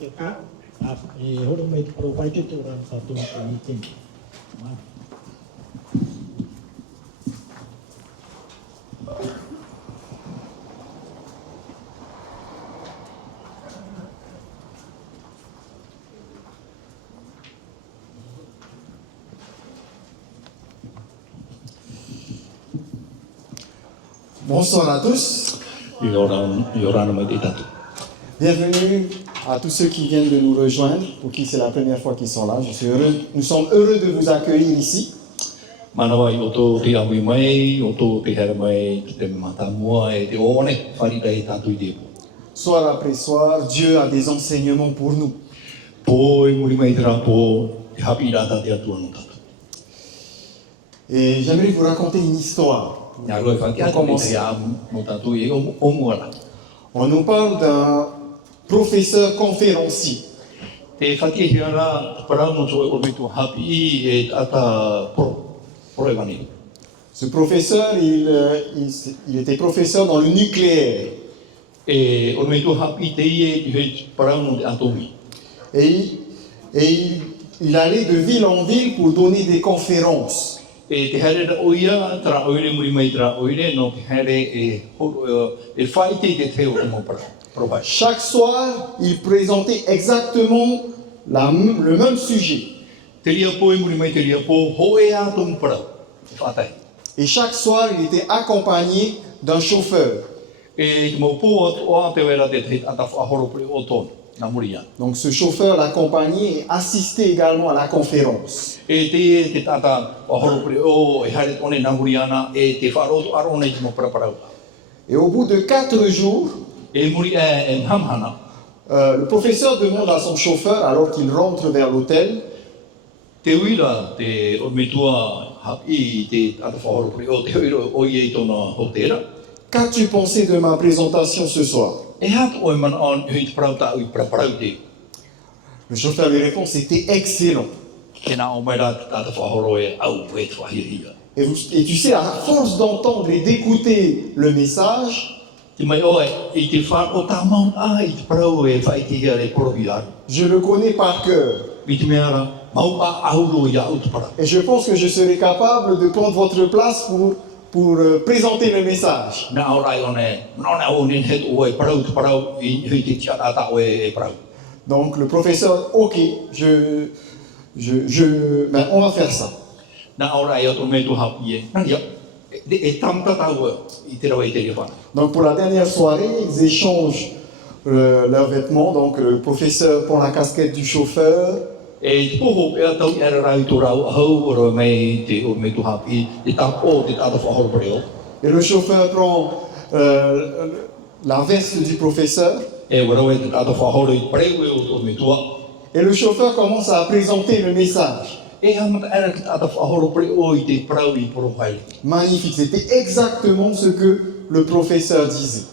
casquette et holo mai te provide to ran sa tu meeting. Bonsoir à tous. Bienvenue à tous ceux qui viennent de nous rejoindre, pour qui c'est la première fois qu'ils sont là. Nous sommes heureux de vous accueillir ici. Soir après soir, Dieu a des enseignements pour nous. Et j'aimerais vous raconter une histoire. Pour commencer. On nous parle d'un professeur conférencier. Ce professeur, il était professeur dans le nucléaire. Et il allait de ville en ville pour donner des conférences. Chaque soir, il présentait exactement le même sujet. Et chaque soir, il était accompagné d'un chauffeur. Donc ce chauffeur l'accompagnait et assistait également à la conférence. Et au bout de 4 jours, le professeur demande à son chauffeur, alors qu'il rentre vers l'hôtel, qu'as-tu pensé de ma présentation ce soir? Le chauffeur lui répond, c'était excellent. Et tu sais, à force d'entendre et d'écouter le message, je le connais par cœur. Et je pense que je serai capable de prendre votre place pour présenter le message. Donc le professeur, ok, on va faire ça. Donc pour la dernière soirée, ils échangent leurs vêtements. Donc le professeur prend la casquette du chauffeur. Et le chauffeur prend la veste du professeur. Et le chauffeur commence à présenter le message. Magnifique, c'était exactement ce que le professeur disait.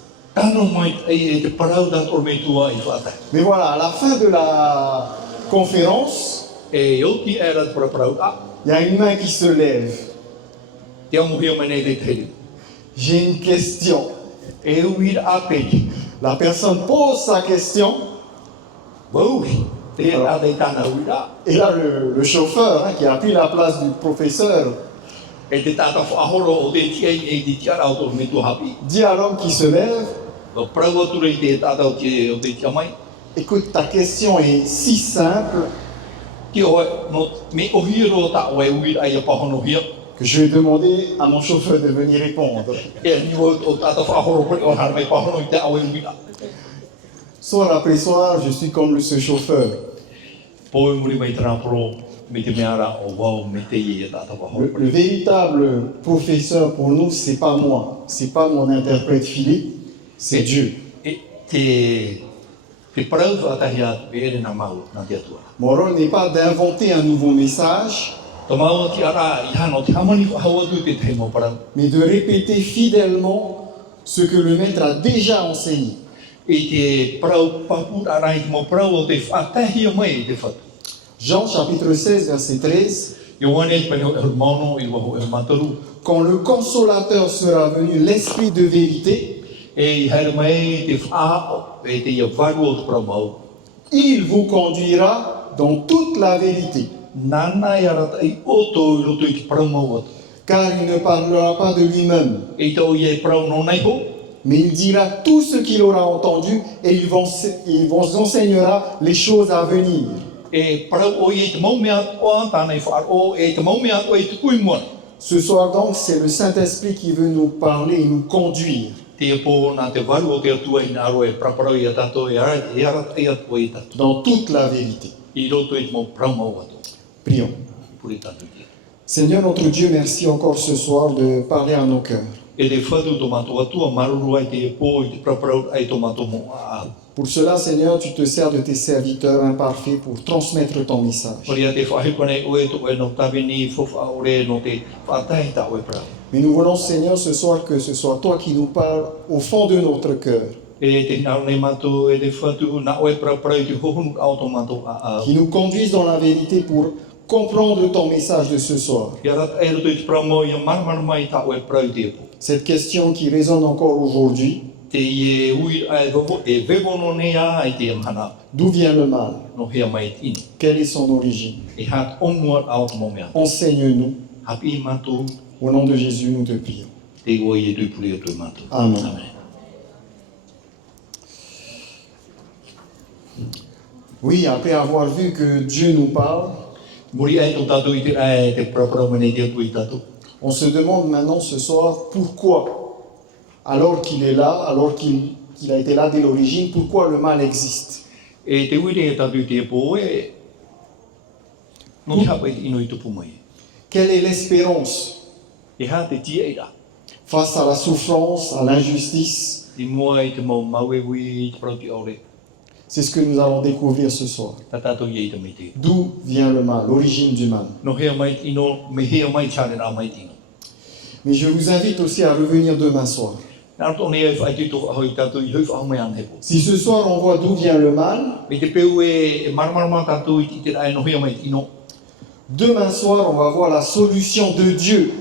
Mais voilà, à la fin de la conférence, il y a une main qui se lève. J'ai une question. La personne pose sa question. Et là, le chauffeur qui a pris la place du professeur dit à l'homme qui se lève, écoute, ta question est si simple que je vais demander à mon chauffeur de venir répondre. Soir après soir, je suis comme ce chauffeur. Le véritable professeur pour nous, c'est pas moi, c'est pas mon interprète Philippe, c'est Dieu. Mon rôle n'est pas d'inventer un nouveau message, mais de répéter fidèlement ce que le maître a déjà enseigné. Jean chapitre 16, verset 13. Quand le consolateur sera venu, l'esprit de vérité, Il vous conduira dans toute la vérité. Nana yarata I oto I roto I te parau mau atu. Car il ne parlera pas de lui-même, E tau ia I parau no nei ho, mais il dira tout ce qu'il aura entendu et il vous enseignera les choses à venir. e parau o ia te mau mea atu a tānei whaaro, e te mau mea atu e te kui mua. Ce soir donc, c'est le Saint-Esprit qui veut nous parler et nous conduire. Te po nā te waru o te atua I nā roe praparau I a tātou e arata I atua I tātou. Dans toute la vérité. I roto I te mau parau mau atu. Prions. Puri tātou tia. Seigneur notre Dieu, merci encore ce soir de parler à nos cœurs. E te whatu tō mātou atua, maruru ai te po I te praparau ai tō mātou mo a au. Pour cela, Seigneur, tu te sers de tes serviteurs imparfaits pour transmettre ton message. Ori a te whahipane oe tō e no tawini whawha ore no te whātai tā oe parau. Mais nous voulons, Seigneur, ce soir que ce soit toi qui nous parles au fond de notre cœur, E te hinaro nei mātou e te whatu nā oe praparau I te hohunu au tō mātou a au. qui nous conduise dans la vérité pour comprendre ton message de ce soir. Ia rata e roto I te parau mo I a maramara mai tā oe parau te po. Cette question qui résonne encore aujourd'hui, Te I e ui e vevono nei a ai te amhana d'où vient le mal? no hea mai te ino. Quelle est son origine? E hat omua au te mo mea. Enseigne-nous. Hapi I mātou Au nom de Jésus, nous te prions. te oi e tui puri o tui mātou. Amen. Oui, après avoir vu que Dieu nous parle, Muri ai tō tātou I te rai te praparau mene te atu I tātou. on se demande maintenant ce soir pourquoi, alors qu'il est là, alors qu'il a été là dès l'origine, pourquoi le mal existe. E te uire e tātou te po e no te hapa I ino I tupu mai. Quelle est l'espérance E ha te tia ira. face à la souffrance, à l'injustice? I mua I te mau mauewi I te parau te aure. C'est ce que nous allons découvrir ce soir. Ta tātou I te mai te. D'où vient le mal, l'origine du mal. No hea mai te ino, me hea mai chāre rā mai te ino. Mais je vous invite aussi à revenir demain soir. Nā roto nei e whai te tō ahoi tātou I hoi whahau mai ane he po. Si ce soir on voit d'où vient le mal, Me te peu e maramarama tātou I te rai no hea mai te ino. demain soir on va voir la solution de Dieu.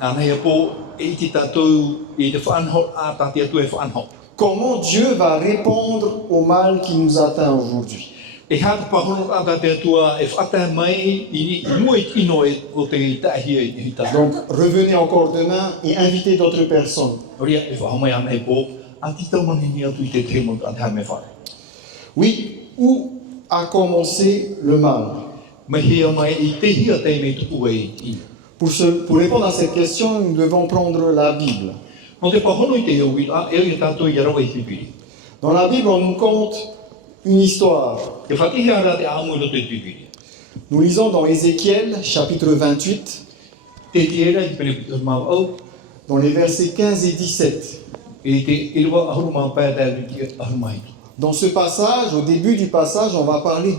Nā hea po e I te tātou I te whaanho a tātia tu e whaanho. Comment Dieu va répondre au mal qui nous atteint aujourd'hui. E hā te pahono a tātia tua e whaatai mai I mua I ino e o te tahia I tātou. Donc revenez encore demain et invitez d'autres personnes. Oria e whahau mai ane he po. A ti tau mani ni atu I te te mo a te hae me whare. Oui, où a commencé le mal? Me hea mai I te hia te me tupu e ino. Pour répondre à cette question, nous devons prendre la Bible. No te pahono I te hea wila, e tātou I arawa I pipiri. Dans la Bible, on nous conte une histoire. Te whakihia rā te āmu I roto I pipiri. Nous lisons dans Ézéchiel, chapitre 28, Te tiera I pene pitos mau au, dans les versets 15 et 17. e te irua ahuru mau pētai riki ahuru mahitu. Dans ce passage, au début du passage, on va parler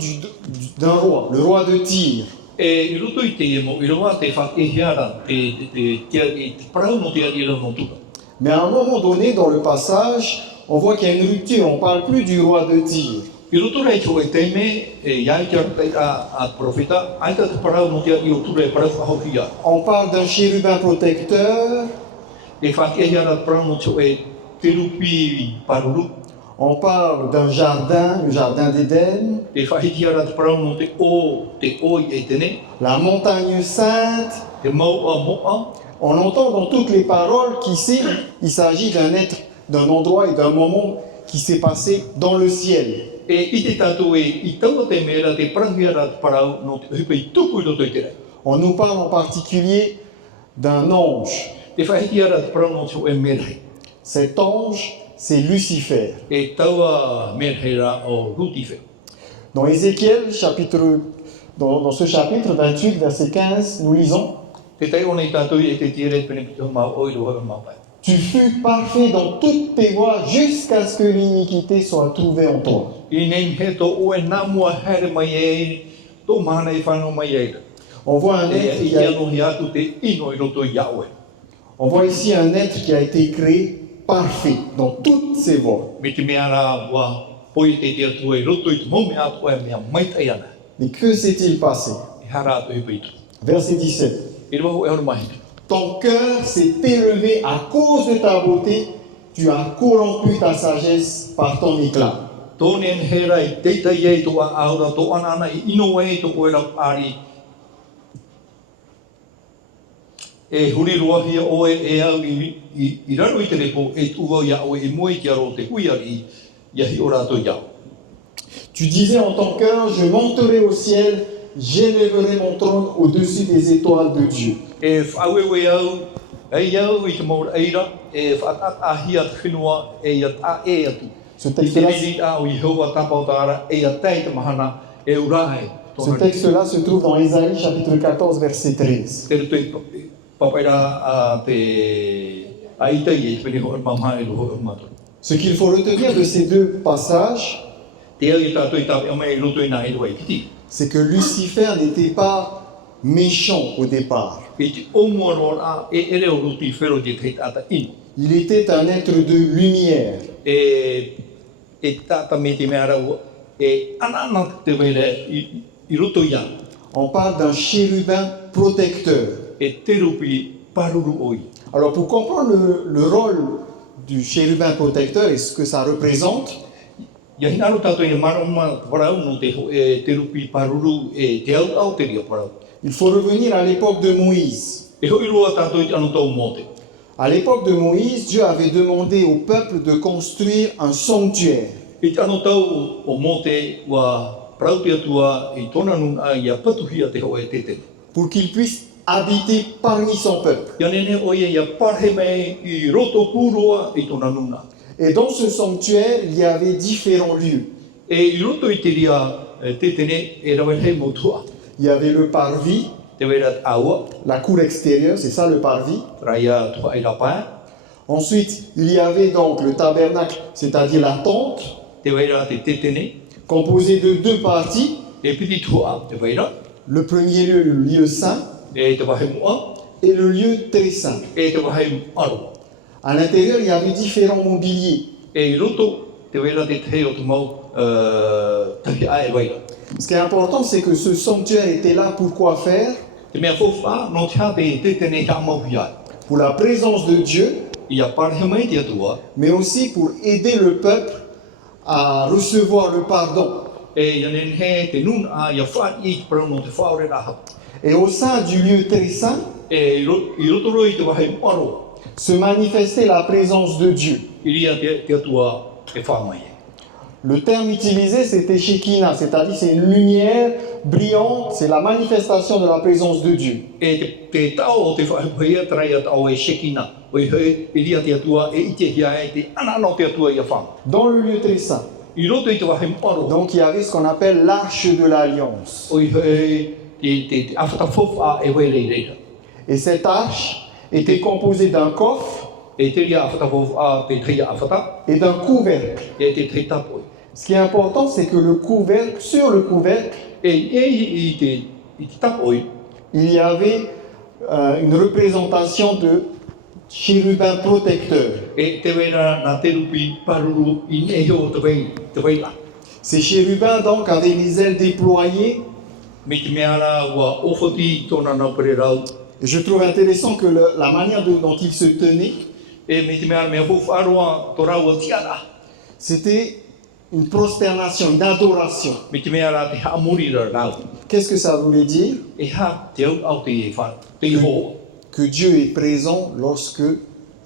d'un roi, le roi de Tyr. E I roto I te emo, I roa te whakihia rā, te parau no te arira no tuka. Mais à un moment donné, dans le passage, on voit qu'il y a une rupture, on ne parle plus du roi de Tyr. I roto rei tō e teime, e iai te arutei a profeta, aita te parau no te arira o tura e parau whahauhia. On parle d'un chérubin protecteur, E whakihia rā parau no tō e te rupi paruru, on parle d'un jardin, le jardin d'Éden, te whahihia rā te parau no te oi e tene, la montagne sainte. te mau a moa, On entend dans toutes les paroles qu'ici, il s'agit d'un être, d'un endroit et d'un moment qui s'est passé dans le ciel. e I te tātou e I taua te mera te parangia rā te parau no te hupa I tupu I roto I te rei. On nous parle en particulier d'un ange. Te whahihia rā te parau no te o e merhei. Cet ange, c'est Lucifer. E taua merhei rā o Rutiwheu. Dans Ézéchiel, dans ce chapitre 28, verset 15, nous lisons: Te tei o nei tātou e te tiere pene pito mau oiro hawa mau pai. Tu fus parfait dans toutes tes voies jusqu'à ce que l'iniquité soit trouvée en toi. I nei he tō oe nā mua here mai e, tō mana I whanau mai e. On voit un E être I qui a, ano hi atu te ino I roto I aoe. on voit ici un être qui a été créé parfait dans toutes ses voies. Me te mea rā wa hoi te te atu e roto I te mome atu e mea maitai ana. Mais que s'est-il passé? I hara atu hipa itu. Verset 17. I rua ho e horo mahi. Ton cœur s'est élevé à cause de ta beauté, tu as corrompu ta sagesse par ton éclat. Tonen herai teita ye to aura to anana inoe to oela ari. E huri rohi o e au I raro I te repo e tuo ia o e moe ki aro te hui ari ia hi ora to iau. Tu disais en ton cœur, je monterai au ciel, j'élèverai mon trône au-dessus des étoiles de Dieu. E whawewe au, e iau I te maura eira, e whaatat ahia te whenua e ia ta e atu. Ce I te texte-là, riri au I hoa tapau tāra e ia tei te mahana e urae. se trouve dans Ésaïe chapitre 14, verset 13. Te rutui papaira a te aita I te pene hoa mamha e roho mato. Ce qu'il faut retenir de ces deux passages, Te au I tātou I tāpe o mei roto I nā e roa I kiti. c'est que Lucifer n'était pas méchant au départ. I te omua roa e ere o ruti whero te te tata inu. Il était un être de lumière. E tata me te mea rau e anana te wele I roto ia On parle d'un chérubin protecteur. e te rupi paruru oi. Alors pour comprendre le rôle du chérubin protecteur et ce que ça représente, Ia hinaro tātou e marama parau no te rupi paruru e te au te ria parau. il faut revenir à l'époque de Moïse. E hoi roa tātou I anu tau mote. À l'époque de Moïse, Dieu avait demandé au peuple de construire un sanctuaire. I te anu tau o mote wa parau te atua I tona nuna ia patuhia te hoa e tete. Pour qu'il puisse habiter parmi son peuple. Ia nene oia ia parhe mei I roto kuroa I tona nuna. Et dans ce sanctuaire, il y avait différents lieux. E I roto I te ria tetene e rawe hei motua. Il y avait le parvis, Te wera aua, la cour extérieure, c'est ça le parvis. raya tua I rapa. Ensuite, il y avait donc le tabernacle, c'est-à-dire la tente, Te wera te tetene. composée de deux parties. E piti tua te wera. Le premier lieu, le lieu saint, E te wahe mua. et le lieu très saint. E te wahe aro. À l'intérieur, il y avait différents mobiliers. E I roto te wera te te o te mau tahi ae wera. Ce qui est important, c'est que ce sanctuaire était là pour quoi faire? Te mea fofa no te ha te tetene ka mau hiai. Pour la présence de Dieu, Ia parhe mai te atua. mais aussi pour aider le peuple à recevoir le pardon. E ia nen he te nun a ia whaat I te parau no te whaore raha. Et au sein du lieu très saint, E I roto roi te wahe aro. se manifestait la présence de Dieu. I ria te atua e whamai. Le terme utilisé, c'était Shekinah, c'est-à-dire c'est une lumière brillante, c'est la manifestation de la présence de Dieu. E te tau o te whaia trai at au e shekina. O I hei, I ria te atua e ite hia e te anano te atua ia whang. Dans le lieu très saint. I roto I te wahe aro. Donc il y avait ce qu'on appelle l'arche de l'alliance. O I hei, te awhata fofa e wele I reira. Et cette arche était composée d'un coffre E te ria awhata fofa te teia awhata. et d'un couvercle. E te te tapoi. Ce qui est important, c'est que le couvercle, sur le couvercle, I te tapoi. il y avait une représentation de chérubin protecteur. E te wera nā te rupi paruru I neho te weila. Ces chérubins donc avaient les ailes déployées. Me te mea la ua ofoti tōna nau pere rau. Et je trouve intéressant que la manière dont ils se tenaient, E me te mea mea fofa aroa tō rau a tiara. c'était une prosternation, une adoration. Me te mea la te haamurira rau. Qu'est-ce que ça voulait dire? E ha te au au te e wha, te I ho. Que Dieu est présent lorsque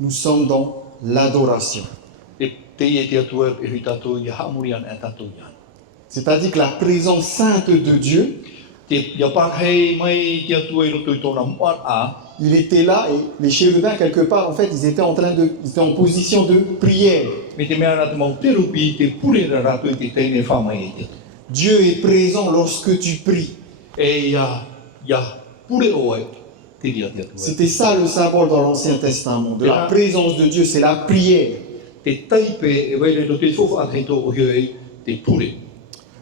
nous sommes dans l'adoration. E te e te atua e hui tātou I haamurian e tātou ian. C'est-à-dire que la présence sainte de Dieu, Te ia parhei mai te atua I roto I tōna muar a. il était là et les chérubins, quelque part, en fait, ils étaient en position de prière. Me te mea rā te mau te rupi te purera rātou I te teine whamai e te atu. Dieu est présent lorsque tu pries. E ia pure oe te ria te atua. C'était ça le symbole dans l'Ancien Testament, de la présence de Dieu, c'est la prière. Te taipe e weire no te fofa a te tō o hioi te pure.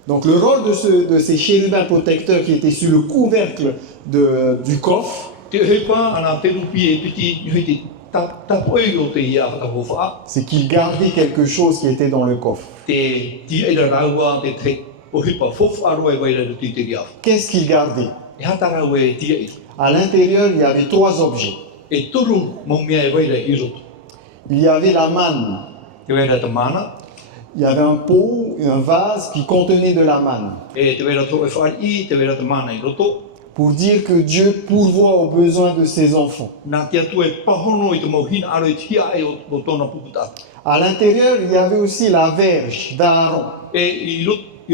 Donc le rôle de ces chérubins protecteurs qui étaient sur le couvercle du coffre, Te hepa ana te rupi e piti i hui te tapoi o te ia hata fofa. c'est qu'ils gardaient quelque chose qui était dans le coffre. Te ti eira raua te te o hepa fofa aroa e weire no te ria. Qu'est-ce qu'ils gardaient? E hata rau e tia i. À l'intérieur, il y avait 3 objets. E toru mau mea e weire I roto. Il y avait la manne, Te weire te mana, il y avait un pot, un vase qui contenait de la manne. E te wera tō e whaari, te wera te mana I roto. Pour dire que Dieu pourvoit aux besoins de ses enfants. Nā te atu e pahono I te mauhina aro I tia e o tōna puputa. À l'intérieur, il y avait aussi la verge d'Aaron, E I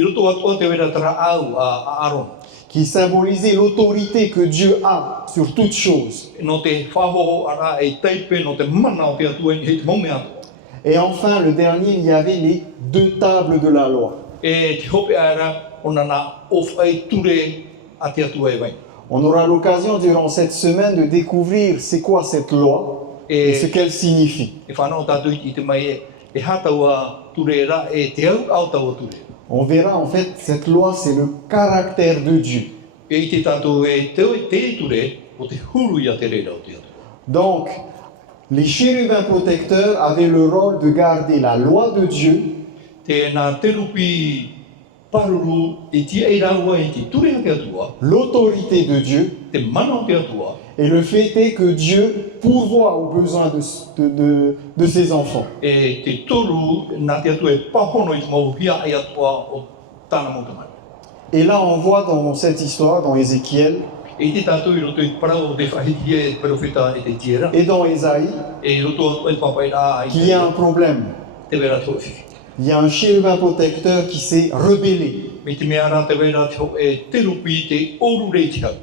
roto atua te wera tara au a Aaron. qui symbolisait l'autorité que Dieu a sur toutes choses. No te whahoho ara e teipe no te mana o te atua I te maume atua. Et enfin, le dernier, il y avait les 2 tables de la loi. E te hope ara ona nā ofai ture a te atua e wai. On aura l'occasion durant cette semaine de découvrir c'est quoi cette loi et ce qu'elle signifie. E whanau tātou I te mai e hataua ture ra e te au au taua ture. On verra en fait, cette loi, c'est le caractère de Dieu. E I te tātou e te ture o te huru I a te reira o te atua. Donc, les chérubins protecteurs avaient le rôle de garder la loi de Dieu Te nā te rupi paruru e tia e raua e te ture a te atua, l'autorité de Dieu, te mana o te atua, et le fait est que Dieu pourvoit aux besoins de ses enfants. e te toru nā te atua e pahono I te mauhia e atua o tāna mautamai. Et là, on voit dans cette histoire, dans Ézéchiel E te tātou I roto I parau o te whahihia e profeta e te tiera, et dans Ésaïe, e roto e papai rā qu'il y a un problème. te wera tō whiwhi. Il y a un chérubin protecteur qui s'est rebellé. Me te mea rā te wera tō e te rupi te oru rei te hau.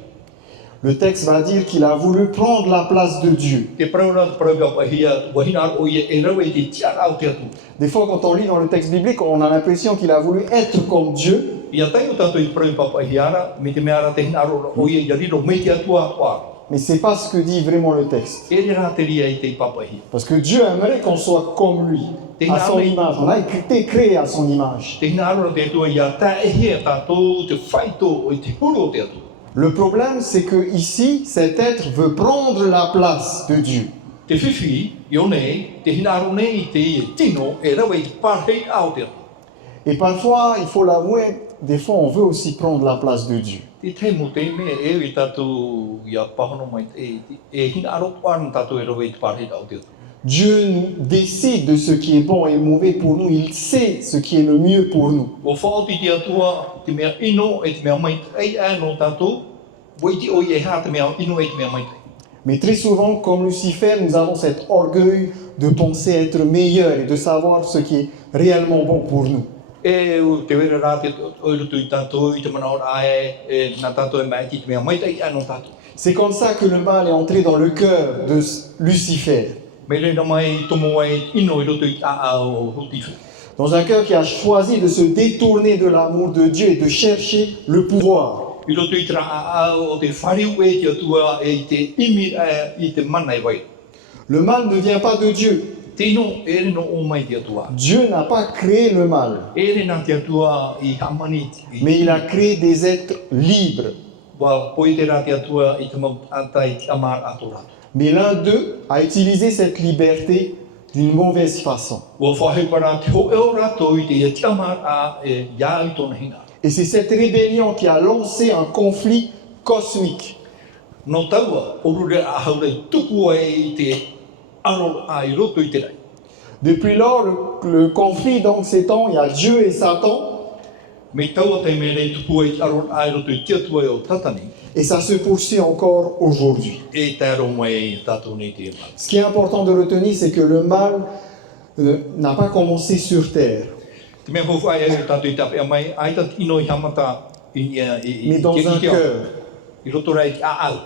Le texte va dire qu'il a voulu prendre la place de Dieu. Te parau rā te parau pahia, wahina ar o ia e raua I te tiara o te atu. Des fois, quand on lit dans le texte biblique, on a l'impression qu'il a voulu être comme Dieu, Ia tai o tātou I parau papahiara, me te mea rā te hina aro o ia riro me te atua wā. mais c'est pas ce que dit vraiment le texte. E re rā te ria I te papahi. Parce que Dieu aimerait qu'on soit comme lui, à son image. On a été créé à son image. Te hina aro te atua ia tā e hea tātou te whaito o I te huru o te atua. Le problème, c'est que ici, cet être veut prendre la place de Dieu. Te whiwhi, I o nei, te hina aro nei I te I e tino, e rawa I te parhei au te atua. Et parfois, il faut l'avouer, des fois, on veut aussi prendre la place de Dieu. Te te mo te me e I tātou ia pahono mai e hina aro wana tātou e rawa I te parhei au te atua. Dieu nous décide de ce qui est bon et mauvais pour nous. Il sait ce qui est le mieux pour nous. O whaoti te atua, te mea ino e te mea mai ei no tātou, waiti o I e hā te mea ino e te mea mai tai. Mais très souvent, comme Lucifer, nous avons cet orgueil de penser être meilleur et de savoir ce qui est réellement bon pour nous. E o te wera rā te oirutu I tātou, I te mana ora ae, nā tātou e mai ki te mea mai tai no tātou. C'est comme ça que le mal est entré dans le cœur de Lucifer. Me reina mai tomo ai ino I roto I a o hotifu. Dans un cœur qui a choisi de se détourner de l'amour de Dieu et de chercher le pouvoir. I roto I tra a o te whariu e te atua e te imi I te mana e wai. Le mal ne vient pas de Dieu. Te ino e re no o mai te atua. Dieu n'a pas créé le mal, E re nā te atua I hamani mais il a créé des êtres libres. wa poi te rā te atua I te mau atai te amar ato rātou. Mais l'un d'eux a utilisé cette liberté d'une mauvaise façon. Wa whahepara te ho eo rātou I te ia te amar a e ia I tōna hinga. Et c'est cette rébellion qui a lancé un conflit cosmique. No taua, orure a haurei tuku ai te aro a I roto I te rai. Depuis lors, le conflit donc s'étend. Il y a Dieu et Satan. Me taua te me rei tuku ai aro a I roto I te atua e o tatani. Et ça se poursuit encore aujourd'hui. E te aro mai tātou nei te amar. Ce qui est important de retenir, c'est que le mal n'a pas commencé sur terre, Te mea howhai ai tātou I tape a mai, ai tat ino I hamata mais dans un cœur. I roto rei te a au.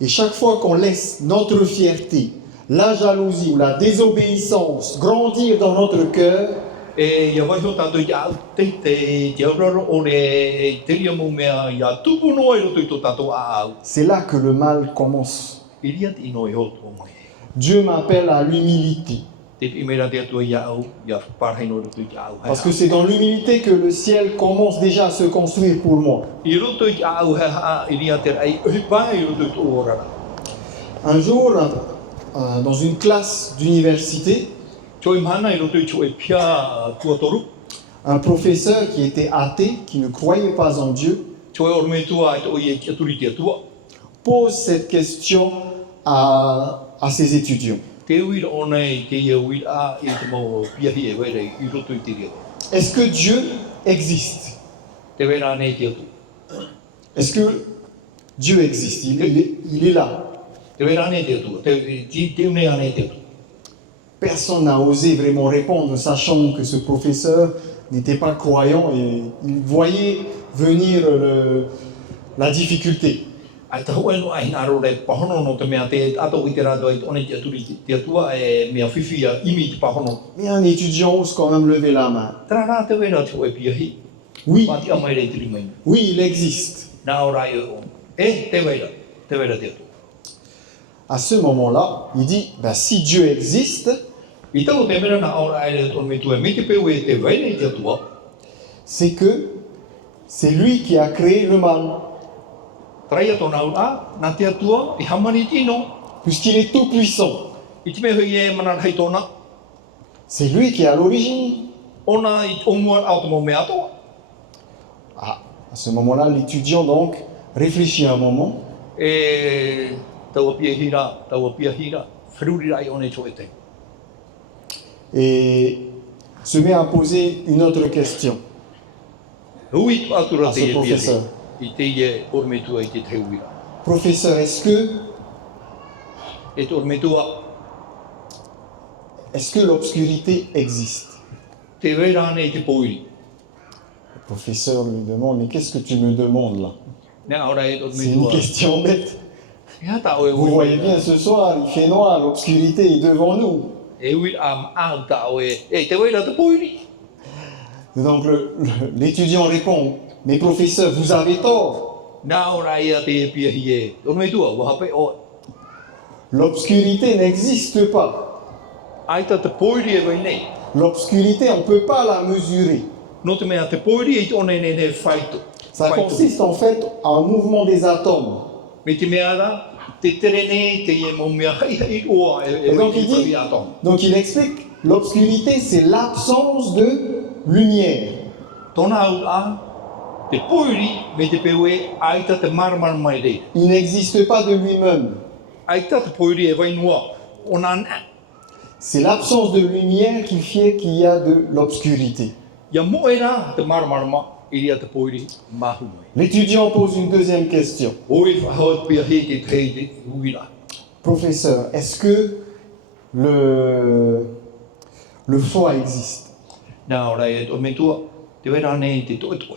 Et chaque fois qu'on laisse notre fierté, la jalousie ou la désobéissance grandir dans notre cœur, E ia waiho tātou I au te auraro o re te ria mo mea ia tupu noa I roto I tō tātou a au. c'est là que le mal commence. I ria te ino I hoto o mai. Dieu m'appelle à l'humilité. Te imera te atua ia au, ia parhai no roto I te au. Parce que c'est dans l'humilité que le ciel commence déjà à se construire pour moi. I roto I te au ha I ria te rai uhipai I roto I tō orara. Un jour, dans une classe d'université, Toi mana I roto I tō e pia tuatoru. un professeur qui était athée, qui ne croyait pas en Dieu, Toi e orme tua I tō I e ki aturi te atua. pose cette question à ses étudiants. Te uira o nei te ia uira I te mau piahi e were I roto I te ria. est-ce que Dieu existe? Te wera nei te atu. Est-ce que Dieu existe? Il est là. Te wera nei te atu. Te unea nei te atu. Personne n'a osé vraiment répondre, sachant que ce professeur n'était pas croyant et il voyait venir la difficulté. Ai tahu anu ai naro re pahono no te mea te ato i te rado i one te aturi te atua e mea whiwhi a imi te pahono. Mais un étudiant ose quand même lever la main. Tara rā te wera te oe piahi. Oui, Pāti a mai rei tiri mai. oui, il existe. Nā ora e o. Te wera te atua. À ce moment-là, il dit, ben, si Dieu existe, I tau te mera na ora e o me tue me te peu e te wai nei te atua. c'est que c'est lui qui a créé le mal, Traia tōna ura, nā te atua, I hamani tino, puisqu'il est tout puissant. I te me hui e mana hei tōna, C'est lui qui est à l'origine. ona I omua au tomo me atoa. Ah, à ce moment-là, l'étudiant donc réfléchit un moment E taua pia hira, whiruri rai o ne tō e te. et se met à poser une autre question Hui atura à te ce e pia professeur. I te ie ormetua I te te huira. Professeur, E te ormetua, est-ce que l'obscurité existe? te wera nei te poiri. Le professeur lui demande, mais qu'est-ce que tu me demandes là? Nā ora e te C'est une ormetua. question bête. E hata o e Vous voyez bien ce soir, il fait noir, l'obscurité est devant nous. E hui am au ta o e. E te wera te poiri. Donc l'étudiant répond, mais professeur, vous avez tort. Nā ora ia te e pia hi e. Ormetua, wahape o. L'obscurité n'existe pas. Aita te poiri e wai nei. L'obscurité, on ne peut pas la mesurer. No te mea te poiri e te one ne whaito. Ça consiste en fait en un mouvement des atomes. Me te mea ra, te tere nei te e mo mea hei oa e Et donc il dit, wai atom. donc il explique, l'obscurité c'est l'absence de lumière. Tōna au a, te poiri me te pewe aita te marmar mai rei. Il n'existe pas de lui-même. Aita te poiri e wai noa. Ona na. C'est l'absence de lumière qui fait qu'il y a de l'obscurité. Ia mo e rā te marmar ma, iria te poiri mahu mai. L'étudiant pose une deuxième question. Oi whahaut pia hei te trei te huira. Professeur, est-ce que le foie existe? Nā ora e o mentua, te wera nei te toe toe.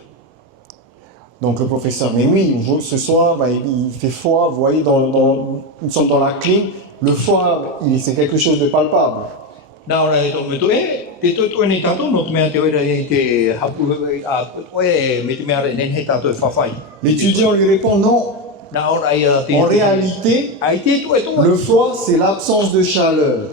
Donc le professeur, mais oui, ce soir, bah, il fait froid, vous voyez, nous sommes dans la clim, le froid, c'est quelque chose de palpable. Nā ora e o mentua, te toe toe nei tātou, no te mea te wera e te hapu a toe e me te mea re nei hei tātou e whawhai. L'étudiant lui répond, non, Nā ora e a te... en réalité, Ai te toe toe. le froid, c'est l'absence de chaleur.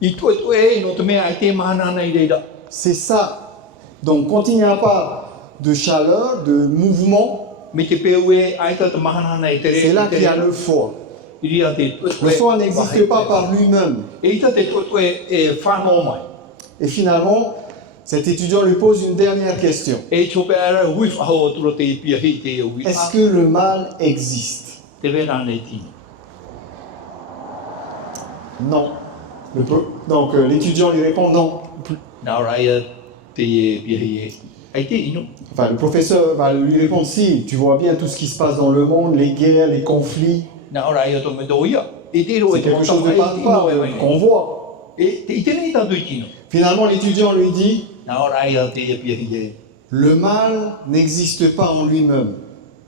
I toe toe no te mea ai te mahana nei reira. C'est ça. Donc quand il n'y a pas de chaleur, de mouvement, Me te peue ai te mahana nei te c'est là qu'il y a le foie. Iria te toe toe. Le foie n'existe pas par lui-même. E ita te toe toe e whanau mai. Et finalement, cet étudiant lui pose une dernière question. E chope ara hui whahau atura te pia hei te ui. Est-ce que le mal existe? Te wera nei tino. Non. Donc l'étudiant lui répond non. Nā ora ia te pia hei e. Ai te ino. Enfin, le professeur va lui répondre, si, tu vois bien tout ce qui se passe dans le monde, les guerres, les conflits. Nā ora ia to me tō ia. E te ro C'est e te quelque chose de palpable qu'on voit. E te itenei tātou i tino. Finalement, l'étudiant lui dit, Nā ora ia te pia hei e. le mal n'existe pas en lui-même.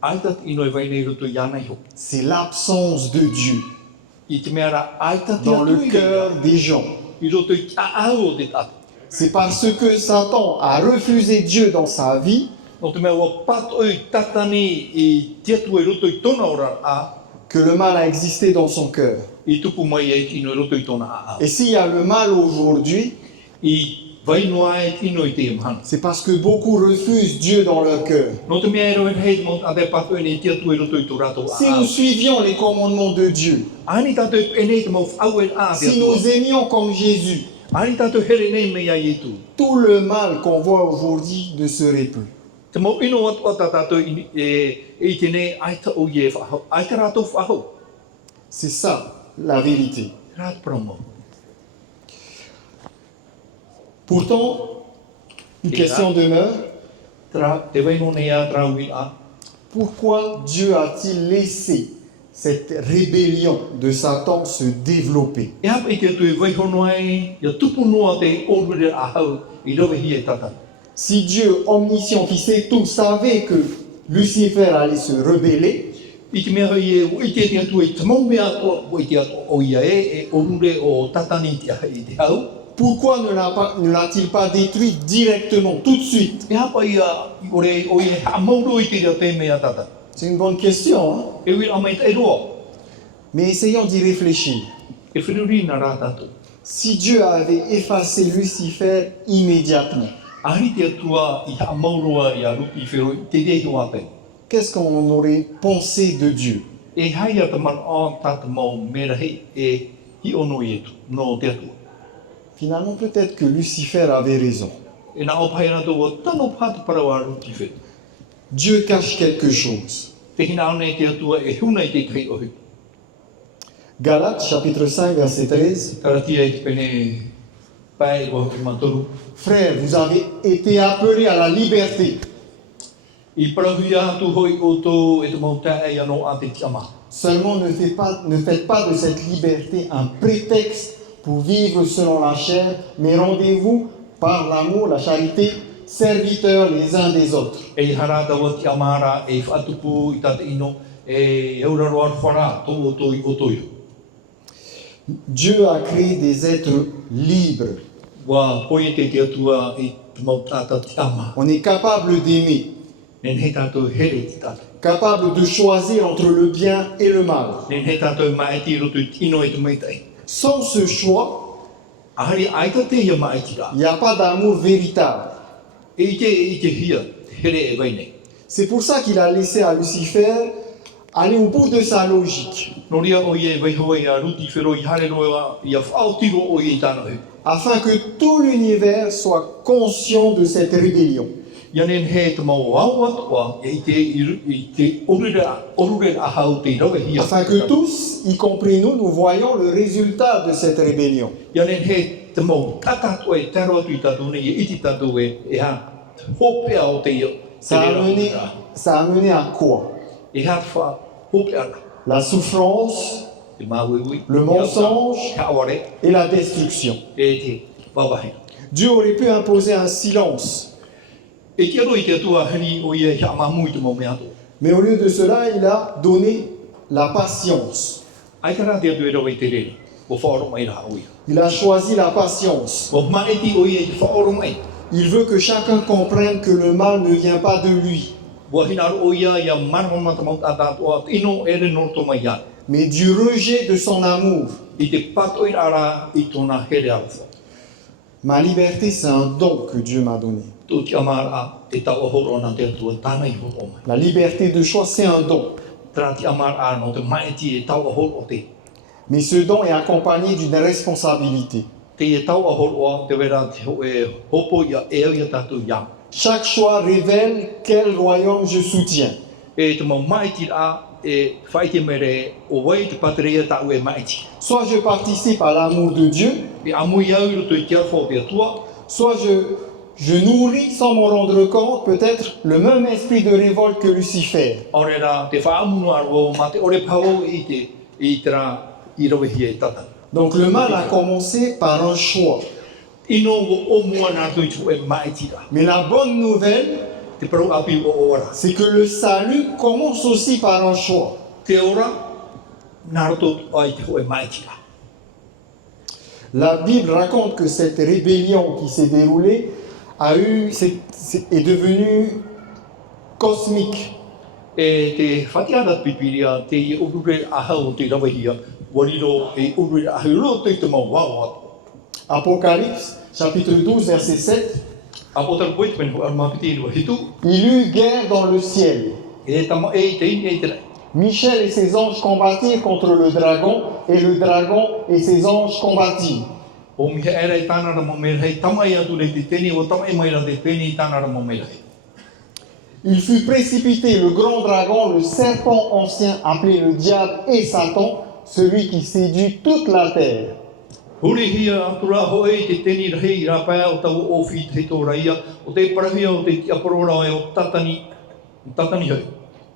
Ai ta ino e vai nei roto i ana iho. C'est l'absence de Dieu I te mea ra ai ta te dans le atu i cœur des gens. I roto i taau o te tatu. C'est parce que Satan a refusé Dieu dans sa vie No te mea ua pato i tatani i te atu e roto i tona ora a. que le mal a existé dans son cœur. I tupu mai e tino i roto i tona a. Et s'il y a le mal aujourd'hui, I vai noa e tino i te mahana. c'est parce que beaucoup refusent Dieu dans leur cœur. No te mea e roe hei mo a te pato e nei te atu e roto i tō rato Si nous suivions les commandements de Dieu, Ani tātou e nei te mau whau e a te si atua. nous aimions comme Jésus, Ani tātou here nei mea i tu. tout le mal qu'on voit aujourd'hui ne serait plus. Te mau ino atua tā tātou i te nei ai ta o i e whahau. Ai te rato whahau. C'est ça, la vérité. Rāt promo. Pourtant, Une question demeure. Te waino nei a traui a. Pourquoi Dieu a-t-il laissé cette rébellion de Satan se développer? E hapa i te atu e waihono ai, ia tupu noa te orure a hau i rawe hi e tata. Si Dieu omniscient qui sait tout savait que Lucifer allait se rebeller, I te mea hoi e, i te atu e tamau mea atua, o i te atu o ia e orure o tatani i te hau. pourquoi ne l'a-t-il pas détruit directement, tout de suite? E hapa ia, o i ha mauro i te rea te mea tata. C'est une bonne question, hein? E wira amai te roa, Mais essayons d'y réfléchir. e whiruri na rā tātou. Si Dieu avait effacé Lucifer immédiatement, Ahari te atua i ha mauroa i a ruki whiro i te rei hoa pe. qu'est-ce qu'on aurait pensé de Dieu? E hai a te man o tātou mau mera hei e hi ono i etu, no te atua. Finalement, peut-être que Lucifer avait raison. E nā opai rā tō tano pātu parawa ruki whiro. Dieu cache quelque chose. Te hina ana te atua e huna i te kai ohi. Galates chapitre 5 verset 13. Karatia i te pene pai o hoki matoru. Frères, vous avez été appelés à la liberté. I parahui atu hoi o tō e te mau tae anō a te tiama. Seulement ne faites pas de cette liberté un prétexte pour vivre selon la chair, mais rendez-vous par l'amour, la charité, serviteurs les uns des autres. E i harata wa ti amara e whaatupu i tate ino e euraroa whara tō o tō i o tō iho. Dieu a créé des êtres libres. Wa poie te atua i te mau tāta ti ama. On est capable d'aimer, Nen he tātou here ti tātou. capable de choisir entre le bien et le mal. Nen he tātou maeti roto i ino e te meitai. Sans ce choix, Ahari aita te ia maeti rā. il n'y a pas d'amour véritable. E i te hia, te here e wainei. C'est pour ça qu'il a laissé à Lucifer aller au bout de sa logique, No ria o ie waihoa i a ruti whiro i hare roa i a whaotiro o ie i tāna hu. afin que tout l'univers soit conscient de cette rébellion. Ia nen he te mau au atua e i te orure a hau te rawe hia. Afin que tous, y compris nous, nous voyons le résultat de cette rébellion. Ia nen he te mau tatatua e taro atu i tātou nei e iti tātou e ha hopea o te ia. Ça a mené à quoi? E ha wha hopea ra. La souffrance, Te māuiui. le mensonge Te aware et la destruction. e te wawahina. Dieu aurait pu imposer un silence, E ki aro i te atua hani o ia hea mamu i te mau mea ato. mais au lieu de cela, il a donné la patience. Ai kara te atu e rawa i te rere. O whaoro mai raha o ia. Il a choisi la patience. O maeti o ia i te whaoro mai. Il veut que chacun comprenne que le mal ne vient pas de lui, Wa hina aro o ia ia marama ta mau tātua ino e re norto mai ia. mais du rejet de son amour. I te pato i ara i tōna here alfa. Ma liberté, c'est un don que Dieu m'a donné. Tō ti amara e tau ahoro ana te atua tāna i horo mai. La liberté de choix, c'est un don. Tara ti amara no te maeti e tau ahoro o te. Mais ce don est accompagné d'une responsabilité. Te e tau ahoro o te wera te hopo ia e au ia tātou ia. Chaque choix révèle quel royaume je soutiens. E te mau maeti a e whaite mere o wai te paterea tau e maeti. Soit je participe à l'amour de Dieu, E amui au i roto i te arwha o te atua, soit je nourris sans m'en rendre compte peut-être le même esprit de révolte que Lucifer. ore rā te whaamunu arwo ma te ore pao i te rā i rawe hi e tata. Donc le mal a commencé par un choix. Ino o mua nā tui tu e maeti rā. Mais la bonne nouvelle, Te parau api o ora. c'est que le salut commence aussi par un choix. Te ora, nā roto ai te ho e maeti rā. La Bible raconte que cette rébellion qui s'est déroulée est devenue cosmique. E te whatiara pipiria, te i urure ahau o te rawe hia, wariro e urure ahau roto i te mau wau atu. Apocalypse, chapitre 12, verset 7. A potar poe te penhu armapiti i rua hitu, Il y eut guerre dans le ciel. e tama e te ini e te rei. Michel et ses anges combattirent contre le dragon, et le dragon et ses anges combattirent. O miha era i tāna ra mamera hei, tamai atu rei te teni, o tamai mai ra te teni i tāna ra mamera hei. Il fut précipité, le grand dragon, le serpent ancien appelé le diable et Satan, celui qui séduit toute la terre. Huri hia atura hoe te teni rahi I rāpai o tau ofi te tō raia, o te parahia o te tiaporora e o tatani hau.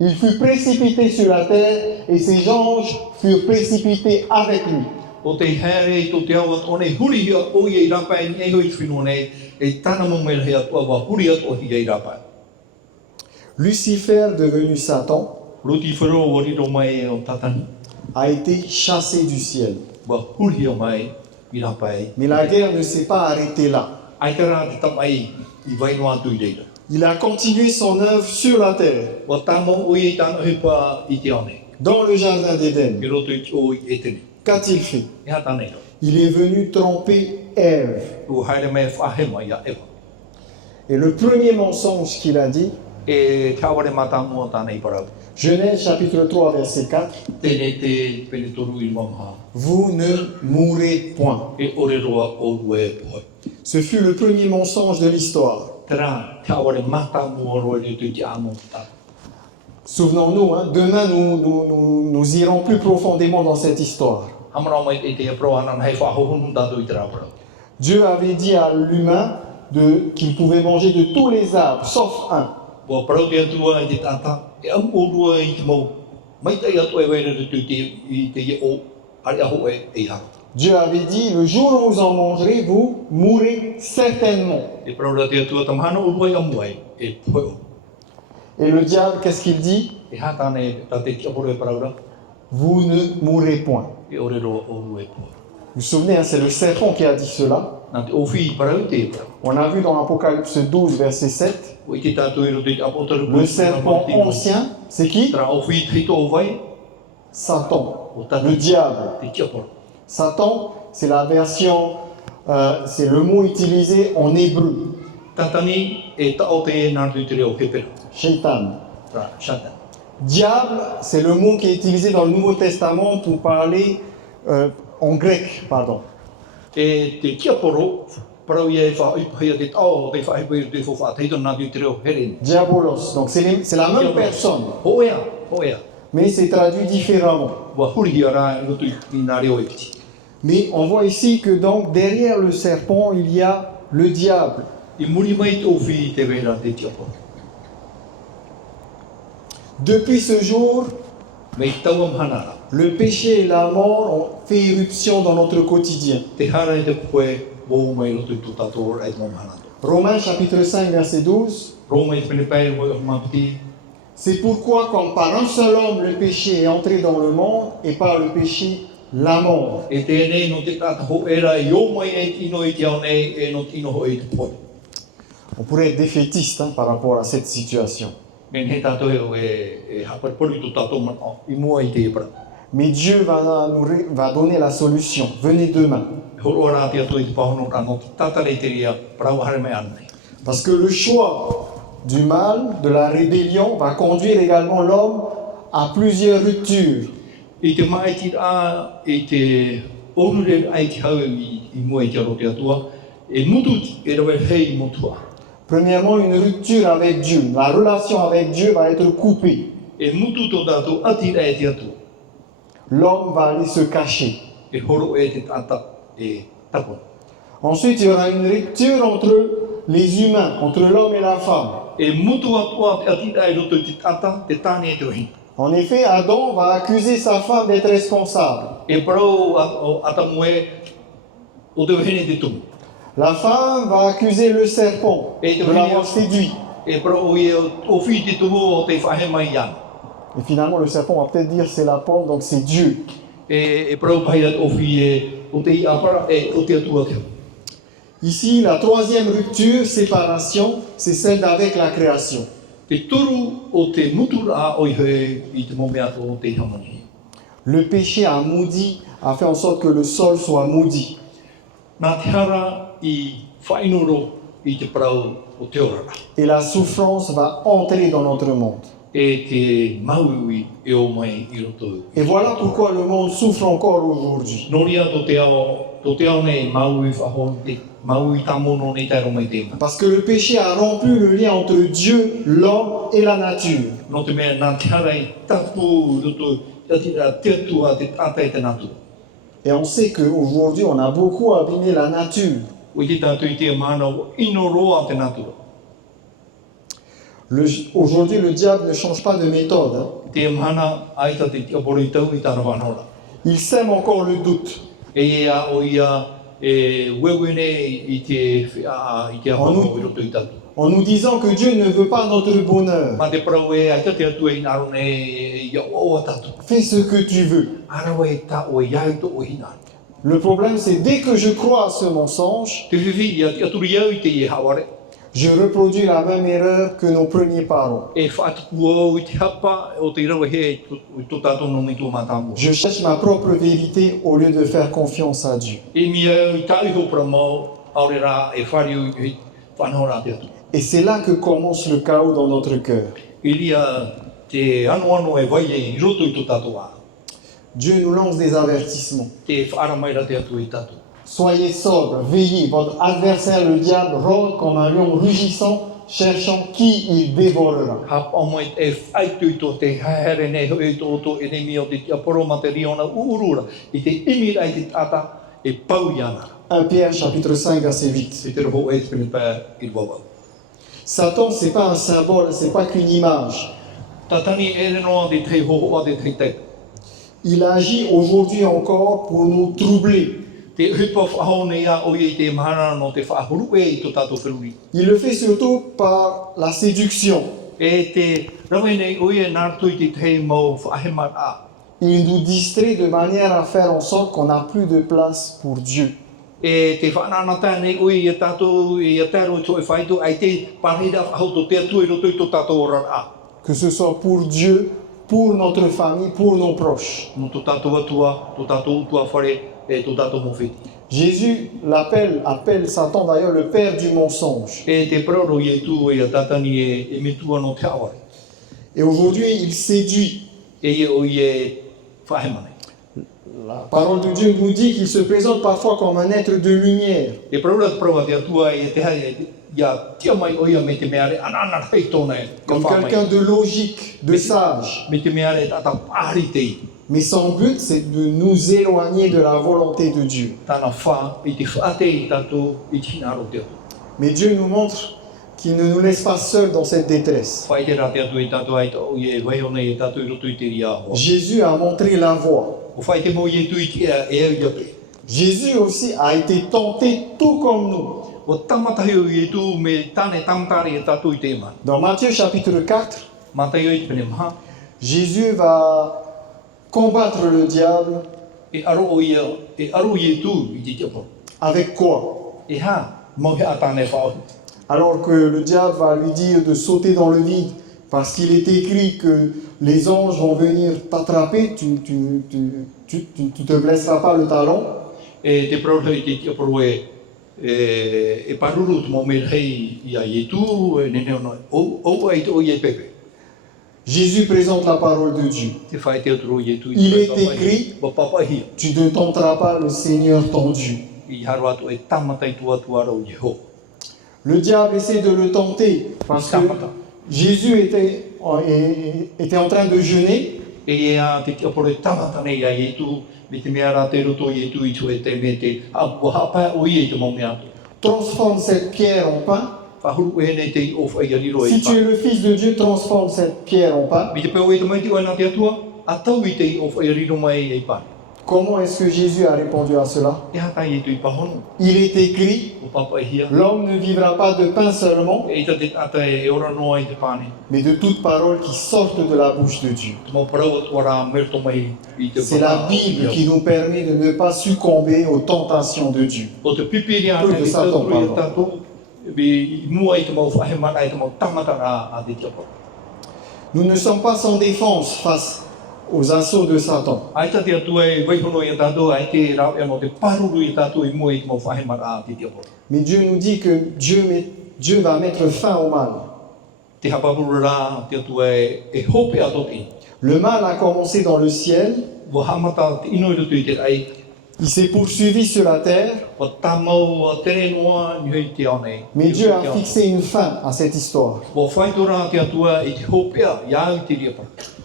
Il fut précipité sur la terre et ses anges furent précipités avec lui. O te here I tō te awa o nei huri hia o I rāpai ni e hoi whino nei, e tāna mo mea hea tua wa huri ato hia I rāpai. Lucifer, devenu Satan, Ruti whero o riro mai e o tatani, a été chassé du ciel. wa huri hia mai I rāpai. Mais la guerre ne s'est pas arrêtée là. Ai te rā te tamai I wainoa atu I reira. Il a continué son œuvre sur la terre, Wa tāmo o I tāna hipa I te ane. dans le jardin d'Éden. I roto I o I e tene. Qu'a-t-il fait? E hata nei ro. Il est venu tromper Ève. O haere mea whahema ia ewa. Et le premier mensonge qu'il a dit, E te aware mata mua tāna I parau. Genèse chapitre 3 verset 4, Tēnei te pene toru I mamha. vous ne mourrez point. E ore roa o rue pohoi. Ce fut le premier mensonge de l'histoire. Tera, te aware mata mua roa le tui te amo ta. Souvenons-nous, hein, demain nous irons plus profondément dans cette histoire. Amara mai e te apro anan hei whahohunu tātou I te rāpara. Dieu avait dit à l'humain qu'il pouvait manger de tous les arbres, sauf un. Wa parau te atua I te tata, e am o rua I te mau. Mai tai atu e weire te tui I te ye o, are aho e hara. Dieu avait dit, le jour où vous en mangerez, vous mourrez certainement. E parau te atua tamahana o rua I amuai, e pohoi. Et le diable, qu'est-ce qu'il dit? E hatane tate te aporo e parau ra, Vous ne mourrez point. e ore roa o rua e pohoi. Vous vous souvenez, hein, c'est le serpent qui a dit cela. Nā te ofi I parau te parau. On a vu dans Apocalypse 12, verset 7, O I te tātou e roto I te apotaru. le serpent ancien, c'est qui? Tera ofi te hito o vai, Satan, o tata le diable. te tiaporo. Satan, c'est la version, c'est le mot utilisé en hébreu, Tatani e tao te nā tui te reo hepera. shaitan. Ra, shatan. Diable, c'est le mot qui est utilisé dans le Nouveau Testament pour parler en grec, pardon. E te tiaporo, parau ia e whaipahia te tao, te whaipahia te whawhateito nā tui te reo heren. Diabolos. Donc c'est la même personne, Hoea, hoea. mais c'est traduit différemment. Wa huri ara e roto I nā reo e piti. Mais on voit ici que donc derrière le serpent, il y a le diable. I muri mai te ofi te wera te tiaporo. Depuis ce jour, Mei tauam hanara. le péché et la mort ont fait irruption dans notre quotidien. Te hara e te koe, wō mai roto I tō tātou e te mom hanara. Romains chapitre 5, verset 12. Roma I te pene pai o mapiti. C'est pourquoi, comme par un seul homme le péché est entré dans le monde, et par le péché la mort. E tēnei no te tata ho era I o mai e tino I te ao nei e no tino ho I te poi. On pourrait être défaitiste par rapport à cette situation. Men he tātou e hapariparu I tō tātou mana I mua I te e para. Mais Dieu va donner la solution. Venez demain. Horo ara te atu I te pahono rano te tatare te ria parau hare mai anei. Parce que le choix du mal, de la rébellion, va conduire également l'homme à plusieurs ruptures. I te mai ti a I te orure ai te hau I mua I te aro te atua. E mutu e rawe hei mutua. Premièrement, une rupture avec Dieu. La relation avec Dieu va être coupée. E mutu tō tātou atira e te atua. L'homme va aller se cacher. E horo e te tata e tapon. Ensuite, il y aura une rupture entre les humains, entre l'homme et la femme. E mutu atua te atira e roto I te tata te tāne e te rohi. En effet, Adam va accuser sa femme d'être responsable. E parau atamue o te wahine te tumu. La femme va accuser le serpent de l'avoir séduit. E parau I o whi te tumu o te whahe mai iana. Et finalement, le serpent va peut-être dire c'est la pomme, donc c'est Dieu. E parau pahirat o whi o te iapara e o te atua te. Ici, la troisième rupture, séparation, c'est celle d'avec la création. Te toru o te mutura o I he I te momea o te hamani. Le péché a maudit, a fait en sorte que le sol soit maudit. Nā te hara I whainoro I te parau o te orara. Et la souffrance va entrer dans notre monde. E te maui e o mai I roto. Et voilà pourquoi le monde souffre encore aujourd'hui. Noria to te ao nei maui whahon te maui tamono nei tairo mai tema. Parce que le péché a rompu le lien entre Dieu, l'homme et la nature. No te mea nā te hara I tapu roto te atira te atua te tata e te natu. Et on sait qu'aujourd'hui, on a beaucoup abîmé la nature. O i te tātou i te mana o ino roa te natura. Aujourd'hui, le diable ne change pas de méthode, hein. Te mana aita te tia poro i tau i tāna whanora. Il sème encore le doute. E ia o ia wewene i te ahoko i roto i tatu. En nous disant que Dieu ne veut pas notre bonheur. Ma te parau e aita te atua i naro ne ia o tatu. Fais ce que tu veux. Arawa e ta o iau to o hina. Le problème, c'est dès que je crois à ce mensonge, Te whiwhi ia te aturi iau i te i haware. je reproduis la même erreur que nos premiers parents. E whaatuku au i te hapa o te irawa he i tō tātou no mi tō mātāmua. Je cherche ma propre vérité au lieu de faire confiance à Dieu. E mi au i tā iho pramau, aore rā e whariu i whanora te atu. Et c'est là que commence le chaos dans notre cœur. I ria te ano e vai e i roto i tō tātou a. Dieu nous lance des avertissements. Te whaaramaira te atu i tātou. Soyez sobres, veillez. Votre adversaire, le diable, rôde comme un lion rugissant, cherchant qui il dévorera. Hap o mai e whaitu i tō te haere nei hoi tō tō e nei mio te tia poro ma te riona uurura. I te imira i te tata e pau i ana. 1 Pierre chapitre 5 verset 8. Se te roho e te pene pā i wawau. Satan, c'est pas un symbole, c'est pas qu'une image. Tatani e renoa te te hoho a te te te. Il agit aujourd'hui encore pour nous troubler. Te hupa whahone ia o i te mahana no te whahuru e i tō tātou whiruri. Il le fait surtout par la séduction. E te rawe nei o i e nārtu i te te mau whahemat a. Il nous distrait de manière à faire en sorte qu'on n'a plus de place pour Dieu. E te whananata nei o i e tātou i a tāro i tō e whaitu ai te parhida whahauto te atu i roto i tō tātou orar a. Que ce soit pour Dieu, pour notre famille, pour nos proches. No tō tātou atua, tō tātou utua whare e tō tātou mowhiti. Jésus appelle Satan d'ailleurs le père du mensonge. E te pararo i e tū e a tātani e metua no te aware. Et aujourd'hui, il séduit. E i o i e whahemane. La parole de Dieu nous dit qu'il se présente parfois comme un être de lumière. E parora te parau te atua e te hae ia tia mai o ia me te meare anana hei tōna e. Comme quelqu'un de logique, de sage. Me te meare tata pāri te i. Mais son but, c'est de nous éloigner de la volonté de Dieu. Tāna whā i te whaate i tātou i tinaro te atu. Mais Dieu nous montre qu'il ne nous laisse pas seuls dans cette détresse. Whai te rā te atu i tātou ai tō i e waihone i tātou i roto i te ria hoa. Jésus a montré la voie. O whai te mo i e tu i tia e au iape. Jésus aussi a été tenté tout comme nous. O tamatahi o i e tu me tāne tamtari e tātou i te ema. Dans Matthieu chapitre 4, Mātai o i te pene maha. Jésus va combattre le diable E aro o ia, e aro i e tu i te tiapo. avec quoi? E ha, mau he a tāne whao. Alors que le diable va lui dire de sauter dans le vide, parce qu'il est écrit que les anges vont venir t'attraper, tu te blesseras pas le talon. E te parora i te tiapo e paruru te mau mea hei i a i e tu, e nene ono, o ai te o i e pepe. Jésus présente la parole de Dieu. Te whai te aturo i e tu i Il te est papai. écrit, Wa papai tu ne tenteras pas le Seigneur ton Dieu. i haro atu e tamatai tu atu ara o Jeho. Le diable essaie de le tenter parce que Jésus était en train de jeûner. E ea te tiapore tamata nei a i e tu, me te mea rā te roto i e tu i tu e te me te apua hapa o i e te mau mea atu. Transforme cette pierre en pain. Whahuru e nei te i ofa i ariro e Si tu pa. es le Fils de Dieu, transforme cette pierre en pain. Mi te peo e te mai te oana te atua, a tau i te i ofa i ariro mai e pa. Comment est-ce que Jésus a répondu à cela? E hata i e tu i pahono, Il est écrit, o papa e hia. l'homme ne vivra pas de pain seulement, E ita te ata e ora noa i te pane. mais de toute parole qui sorte de la bouche de Dieu. Te mau parau atu ara merto mai i te C'est la Bible qui nous permet de ne pas succomber aux tentations de Dieu. O te pipiri ana De i Satan, tātou i pardon. tātou, i mua i te mau whahemana i te mau tamata rā a te tiapa. Nous ne sommes pas sans défense face aux assauts de Satan. Aita te atua e waihono i a tātou, ai te rau e no te paruru i a tātou i mua i te mau whahemana a te tiapa. Mais Dieu nous dit que Dieu va mettre fin au mal. Te hapapuru rā te atua e hope a toti. Le mal a commencé dans le ciel, Wa hamata te ino i roto i te ai, il s'est poursuivi sur la terre, wa tamau a tere noa ni hei te aone. mais Dieu a fixé une fin à cette histoire. Wa whaitora te atua i te hopea, ia i te riapa.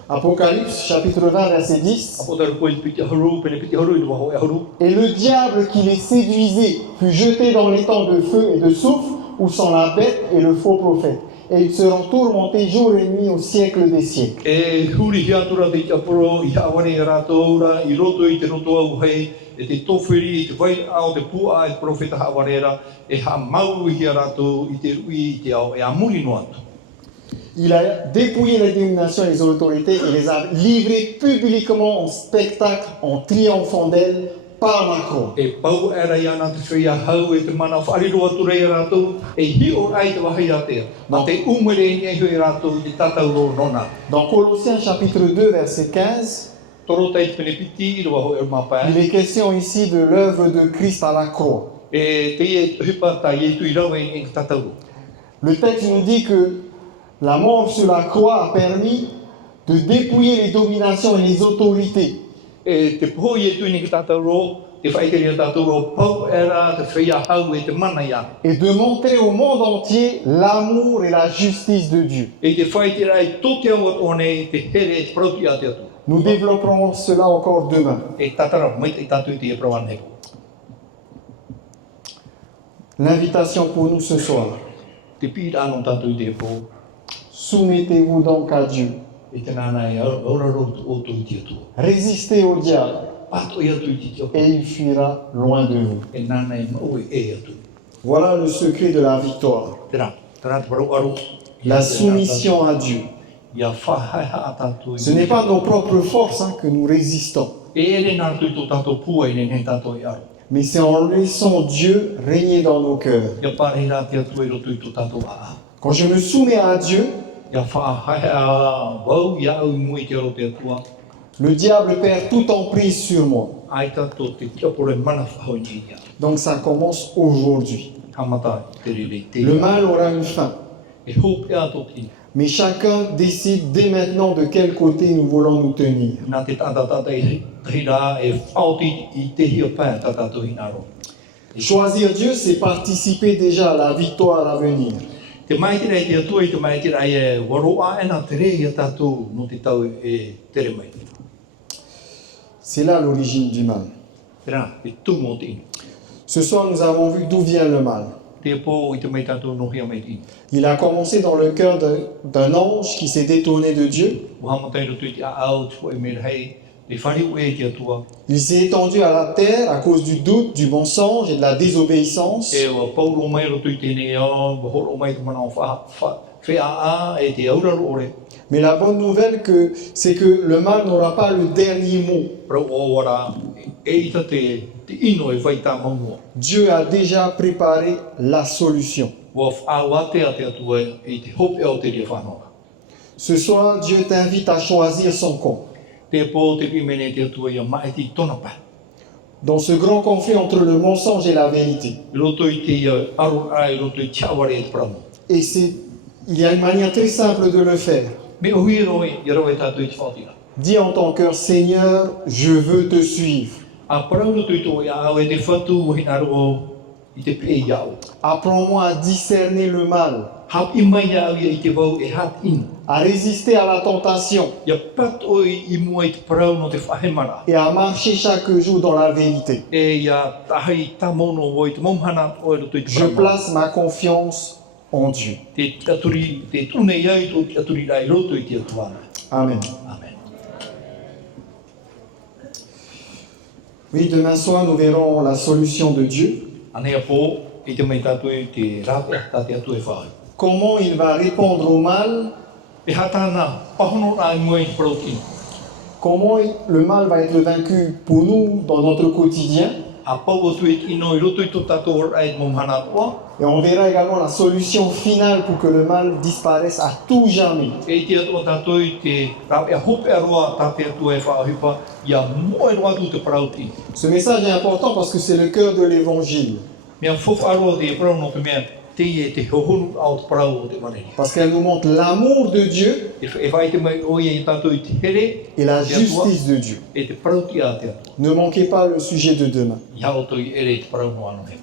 Apocalypse chapitre 20 verset 10. Apo taru koe piti haru, pene piti haru i waho e haru. Et le diable qui les séduisait fut jeté dans les temps de feu et de soufre où sont la bête et le faux prophète. Et ils seront tourmentés jour et nuit au siècle des siècles. E huri hiatura te aporo i haware e rātou ora, i roto i te roto au hei, e te tofiri i te vai ao te pua e te profeta hawarera, e ha mauru hi a rātou i te ui i te ao, e a muri no atu. Il a dépouillé les dénominations et les autorités et les a livrées publiquement en spectacle en triomphant d'elles par la croix. E pau era i ana te whia hau e te mana whariro atu rei a rātou, e hi o ai te wahi a tea. Ma te umere i nei hui rātou i te tatau ro nona. Dans Colossiens chapitre 2 verset 15, Toro tai te pene piti i rwa ho e mapa. il est question ici de l'œuvre de Christ à la croix. E te e hipa ta i tu i rau e te tatau ro. Le texte nous dit que la mort sur la croix a permis de dépouiller les dominations et les autorités. E te poho i e tu i ni ki tatau ro, te whaiteri a tatau ro, pau era te whia hau e te mana i ana. Et de montrer au monde entier l'amour et la justice de Dieu. E te whaiteri ai tote au at one te here e te prauti a te atu. Nous développerons cela encore demain. E tatara mai te tatu i te e prawan hepo. L'invitation pour nous ce soir, Te pira anō tatu i te hepo, soumettez-vous donc à Dieu. e te nana e aura rotu o tu i te atu. Résistez au diable Pato i atu i te atu. et il fuira loin de vous. E nana e mau e atu. Voilà le secret de la victoire. Tera te parau aro. La soumission à Dieu. Ia whahaiha a tatu i. Ce n'est pas nos propres forces que nous résistons, E ere nā tu i tō tātou pua i ne tātou i aro. mais c'est en laissant Dieu régner dans nos cœurs. Ia pārei rā te atu i roto i tō tātou a. Quand je me soumets à Dieu, Ia whahaiha wau i au i mui te aro te atua. le diable perd toute emprise sur moi. Ai tātou te tiapore mana whahau ni ia. Donc ça commence aujourd'hui. Hamata te rere te Le ia. mal aura une fin, E hope a tō ki. mais chacun décide dès maintenant de quel côté nous voulons nous tenir. Nā te tātata i rā e whaoti i te hia pā tātou i naro. Choisir Dieu, c'est participer déjà à la victoire à venir. Te maitira i te atua i te maitira i e waroa e nā te re i a tātou no te tau e tere mai. C'est là l'origine du mal. Tērā, e tūmo te inu. Ce soir, nous avons vu d'où vient le mal. Te pō i te mai tātou no hia mai te inu. Il a commencé dans le cœur d'un ange qui s'est détourné de Dieu. O hamatai roto i te aau te pō e mera hei, te whariu e te atua. Il s'est étendu à la terre à cause du doute, du mensonge et de la désobéissance. E o pauro mai roto i tēnei au, horo mai te mana o whea a e te auraro ore. Mais la bonne nouvelle, c'est que le mal n'aura pas le dernier mot. Prau o wara, e ita te ino e whai tā maunua. Dieu a déjà préparé la solution. Wa whaawate a te atua e te hope o te ria whanoa. Ce soir, Dieu t'invite à choisir son camp. Te pō te pimene te atua ia maiti tona pa. Dans ce grand conflit entre le mensonge et la vérité. Roto i te ia aro ai, roto i tiaware e te pramo. Et il y a une manière très simple de le faire. Me o hui roi, i rau e tātou i te whaotira. Dis en ton cœur, Seigneur, je veux te suivre. A parau roto i tō ia au e te whatu o hinaro i te pe i au. Apprends-moi à discerner le mal, Hap i mai ia au ia i te wau e hat inu. à résister à la tentation Ia pat oi i mua i te parau no te whahemara. et à marcher chaque jour dans la vérité. E ia tahai tamono o i te momhana o e roto i te Je parama. place ma confiance en Dieu. Te aturi, te tune iai tō te aturi rai roto i te atuana. Amen. Amen. Oui, demain soir, nous verrons la solution de Dieu. Anea pō, i te mai tātou i te rape, tā te atu e whai. Comment il va répondre au mal, E hatana, pahono rai mua i te parauti. comment le mal va être vaincu pour nous dans notre quotidien. A pau atu i ino i roto i tō tātou rai momhana toa. Et on verra également la solution finale pour que le mal disparaisse à tout jamais. E i te atua tātou i te rape a hope aroa tā te atu e whaahipa, ia moe roa tu te parauti. Ce message est important parce que c'est le cœur de l'évangile. Mea fofa aroa te e parau no te mea, te e te hohonu au te parau o te maneri. Parce qu'elle nous montre l'amour de Dieu E whai te mai o ia i tātou i te here, et la te atua, justice de Dieu. e te parauti a te atua. Ne manquez pas le sujet de demain. Ia o toi ere te parau no ano he.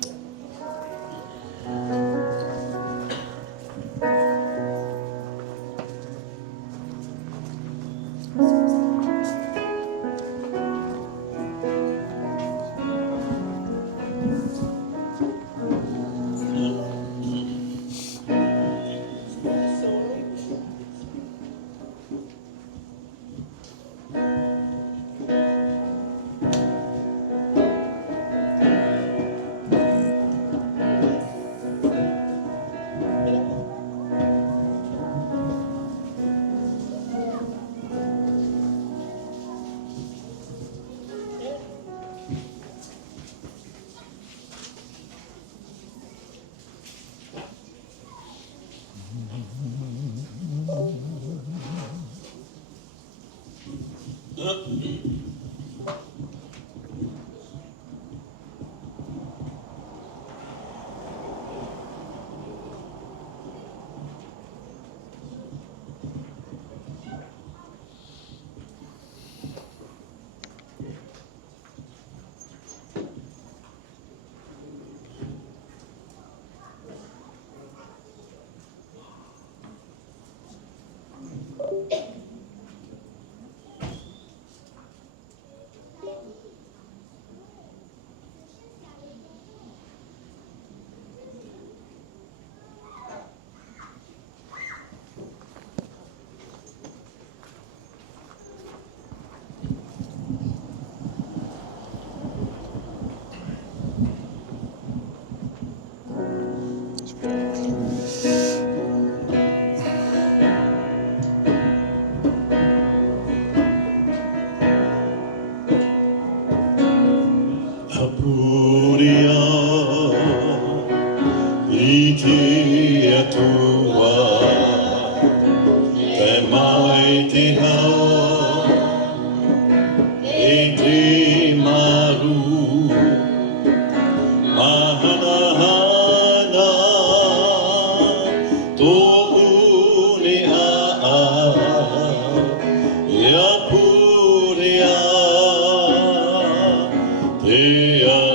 Apuria iti atua te mai te hao e te maru mahana hana tō une a e apuria te a